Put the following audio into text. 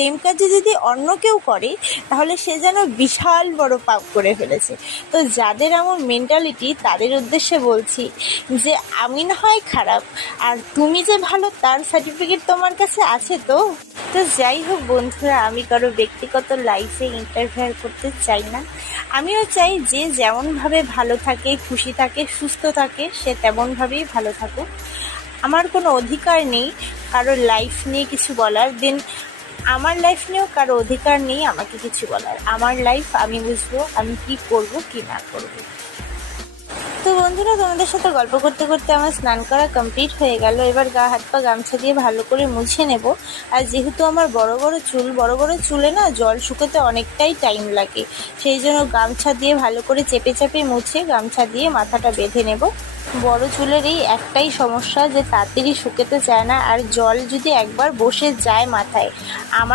Same কাজে যদি অন্য কেউ করে তাহলে সে যেন বিশাল বড় পাপ করে ফেলেছে। তো যাদের এমন মেন্টালিটি তাদের উদ্দেশ্যে বলছি যে আমি না হয় খারাপ, আর তুমি যে ভালো তার সার্টিফিকেট তোমার কাছে আছে তো। যাই হোক বন্ধুরা, আমি কারো ব্যক্তিগত লাইফে ইন্টারফেয়ার করতে চাই না। আমিও চাই যে যেমনভাবে ভালো থাকে, খুশি থাকে, সুস্থ থাকে, সে তেমনভাবেই ভালো থাকুক। আমার কোনো অধিকার নেই কারোর লাইফ নিয়ে কিছু বলার, দেন আমার লাইফ নিয়েও কারো অধিকার নেই আমাকে কিছু বলার। আমার লাইফ আমি বুঝবো, আমি কি করব কি না করব। তো বন্ধুরা, তোমাদের সাথে গল্প করতে করতে আমার স্নান করা কমপ্লিট হয়ে গেল। এবার গা হাত পা গামছা দিয়ে ভালো করে মুছে নেব। আর যেহেতু আমার বড় বড় চুলে না জল শুকোতে অনেকটাই টাইম লাগে, সেই জন্য গামছা দিয়ে ভালো করে চেপে চেপে মুছে গামছা দিয়ে মাথাটা বেঁধে নেব। বড় চুলের এই একটাই সমস্যা যে তাড়াতাড়ি শুকোতে চায় না, আর জল যদি একবার বসে যায় মাথায়, আমার